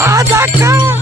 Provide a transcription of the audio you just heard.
Adakah